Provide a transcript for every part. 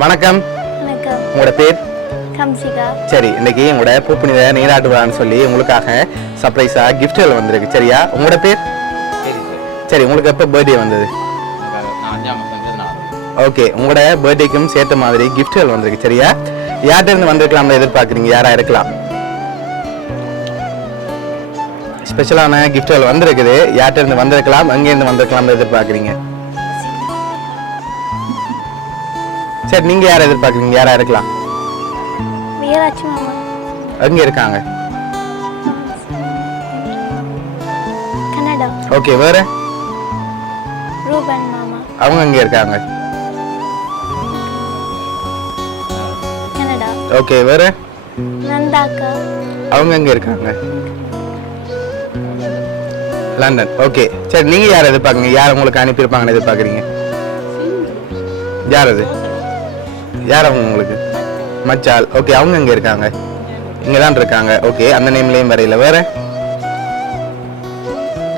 வணக்கம். வணக்கம். உங்களோட பேர்? கம்சிகா. சரி, இன்னைக்கு உங்களோட பூப்புனித நீராட்டு விழான்னு சொல்லி உங்களுக்காக சர்ப்ரைஸா கிஃப்ட்கள் வந்திருக்கு. சரியா? உங்களோட பேர்? சரி, உங்களுக்கு எப்போ பர்த்டே வந்தது? ஓகே, உங்களோட பர்த்டேக்கும் சேர்த்த மாதிரி கிஃப்ட்கள் வந்திருக்கு. சரியா? யார்கிட்ட இருந்து வந்திருக்கலாம்னு எதிர்பார்க்குறீங்க? யாரா இருக்கலாம்? ஸ்பெஷலான கிஃப்ட்கள் வந்திருக்குது. யார்கிட்ட இருந்து வந்திருக்கலாம், எங்கேருந்து வந்திருக்கலாம்னு எதிர்பார்க்குறீங்க? சரி, நீங்க யாரை எதிர்பார்க்குறீங்க? யாரா இருக்கலாம்? வீராட்சி மாமா. எங்க இருக்காங்க? கனடா. ஓகே, வேற? ரூபன் மாமா. அவங்க எங்க இருக்காங்க? கனடா. ஓகே, வேற? நந்தாக்கா. அவங்க எங்க இருக்காங்க? லண்டன். ஓகே, சரி, நீங்க யாரை எதிர்பார்க்குறீங்க? யார் உங்களுக்கு அனுப்பியிருப்பாங்கன்னு எதிர்பார்க்குறீங்க? யார் அது? யார் அவங்க உங்களுக்கு? மச்சால். ஓகே, அவங்க எங்க இருக்காங்க? இங்க தான் இருக்காங்க. ஓகே, அந்த நேம்லயும் வரையில. வேற?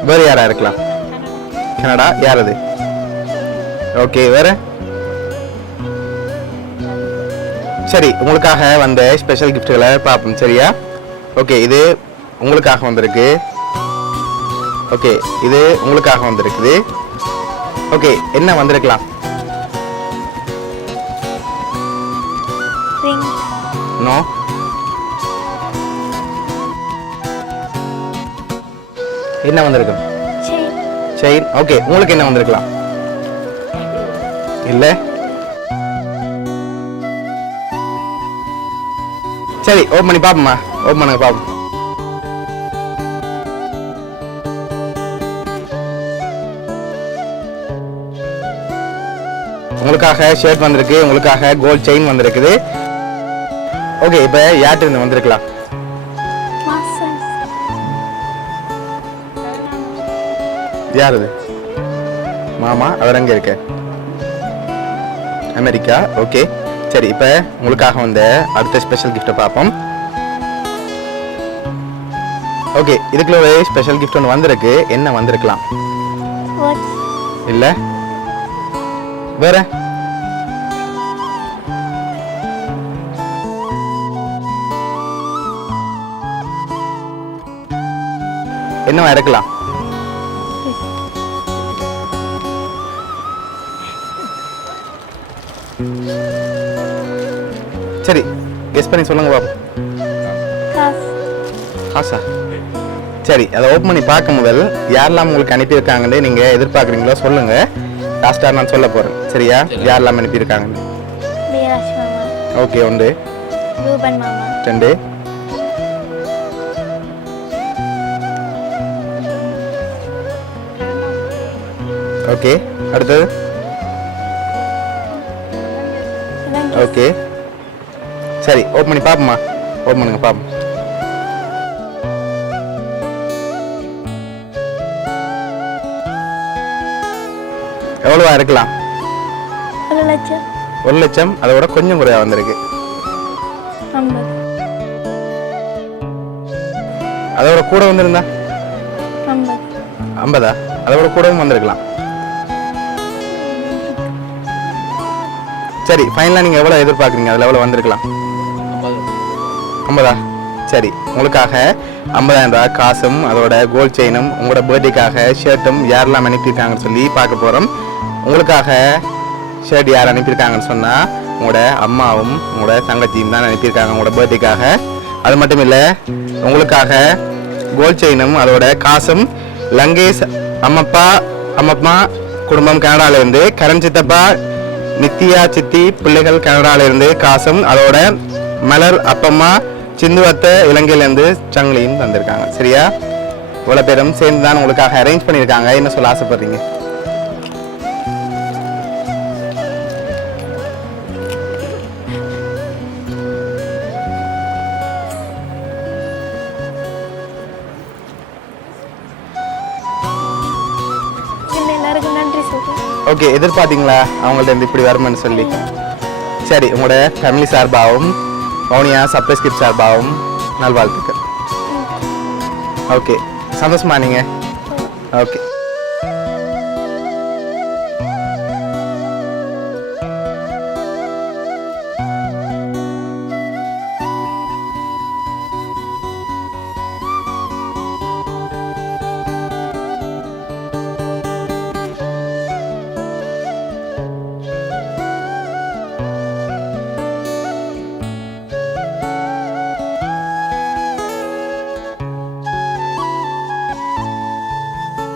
வேற யாரா இருக்கலாம்? கனடா. யார் அது? ஓகே, வேற? சரி, உங்களுக்காக வந்த ஸ்பெஷல் கிஃப்ட்களை பார்ப்போம். சரியா? ஓகே, இது உங்களுக்காக வந்திருக்கு. ஓகே, இது உங்களுக்காக வந்திருக்குது. ஓகே, என்ன வந்திருக்கலாம்? ரிங். நோ. என்ன வந்திருக்கு? செயின். செயின். ஓகே, உங்களுக்கு என்ன வந்திருக்கலாம்? இல்ல. சரி, ஓப்பன் பண்ணி பாப்போமா? ஓப்பன் பண்ணுங்க பாப்போம். உங்களுக்காக ஷர்ட் வந்திருக்கு, உங்களுக்காக கோல்ட் செயின் வந்திருக்குது. ஓகே, இப்போ யார்கிட்ட இருந்து வந்திருக்கலாம்? மாசன். யார் அது? மாமா. அவர் எங்க இருக்க? அமெரிக்கா. ஓகே, சரி, இப்போ உங்களுக்காக வந்த அடுத்த ஸ்பெஷல் கிஃப்ட்டை பார்ப்போம். ஓகே, இதுக்குள்ள ஒரு ஸ்பெஷல் கிஃப்ட் ஒன்று வந்திருக்கு. என்ன வந்திருக்கலாம்? வாட்ச். இல்ல. வேற? என்னவா இருக்கலாம்? சரி, கெஸ் பண்ணி சொல்லுங்க பாப்போம். காசு. காசா? சரி, அதை ஓப்பன் பண்ணி பார்க்க முதல் யாரெல்லாம் உங்களுக்கு அனுப்பியிருக்காங்கன்னு நீங்க எதிர்பார்க்குறீங்களோ சொல்லுங்க. லாஸ்ட்டாக நான் சொல்ல போறேன். சரியா? யாரெல்லாம் அனுப்பியிருக்காங்கன்னு. வீராட்சி மாமா. ஓகே, 1 ரூபன் மாமா. 2 ஓகே, அடுத்தது. ஓகே, சரி, ஓப்பன் பண்ணி பார்ப்போமா? ஓப்பன் பண்ணுங்க பார்ப்போம். எவ்வளவா இருக்கலாம்? 1 லட்சம். 1 லட்சம். அதோட கொஞ்சம் குறையா வந்திருக்கு. 50. அதோட கூட வந்திருந்தா? 50. 50. அதோட கூடவும் வந்திருக்கலாம். சரி, ஃபைனலாக நீங்கள் எவ்வளோ எதிர்பார்க்குறீங்க? அதில் எவ்வளோ வந்திருக்கலாம்? 50. சரி, உங்களுக்காக 50,000 ரூபாய் காசும் அதோட கோல்ட் செயினும் உங்களோட பர்த்டேக்காக ஷர்ட்டும் யாரெல்லாம் அனுப்பியிருக்காங்கன்னு சொல்லி பார்க்க போகிறோம். உங்களுக்காக ஷர்ட் யார் அனுப்பியிருக்காங்கன்னு சொன்னால் உங்களோட அம்மாவும் உங்களோட தங்கச்சியும் தான் அனுப்பியிருக்காங்க உங்களோட பர்த்டேக்காக. அது மட்டும் இல்லை, உங்களுக்காக கோல்ட் செயினும் அதோட காசும் லங்கேஷ் அம்மப்பா குடும்பம் கனடாவிலேருந்து, கரண் சித்தப்பா நித்யா சித்தி பிள்ளைகள் கனடாவிலேருந்து காசும் அதோட மலர் அப்பம்மா சிந்துவத்த இலங்கையிலேருந்து சங்கிலியும் தந்திருக்காங்க. சரியா? இவ்வளோ பேரும் சேர்ந்து தான் உங்களுக்காக அரேஞ்ச் பண்ணியிருக்காங்க. என்ன சொல்ல ஆசைப்படுறீங்க? எல்லாருக்கும் நன்றி சொல்றேன். ஓகே, எதிர்பார்த்தீங்களா அவங்கள்ட்ட இருந்து இப்படி வருமானு சொல்லி? சரி, உங்களோட ஃபேமிலி சார்பாகவும் மௌனியா சர்ப்ரைஸ் கிஃப்ட் சார்பாகவும் நல்வாழ்த்துக்கள். ஓகே, சந்தோஷமா நீங்க? ஓகே.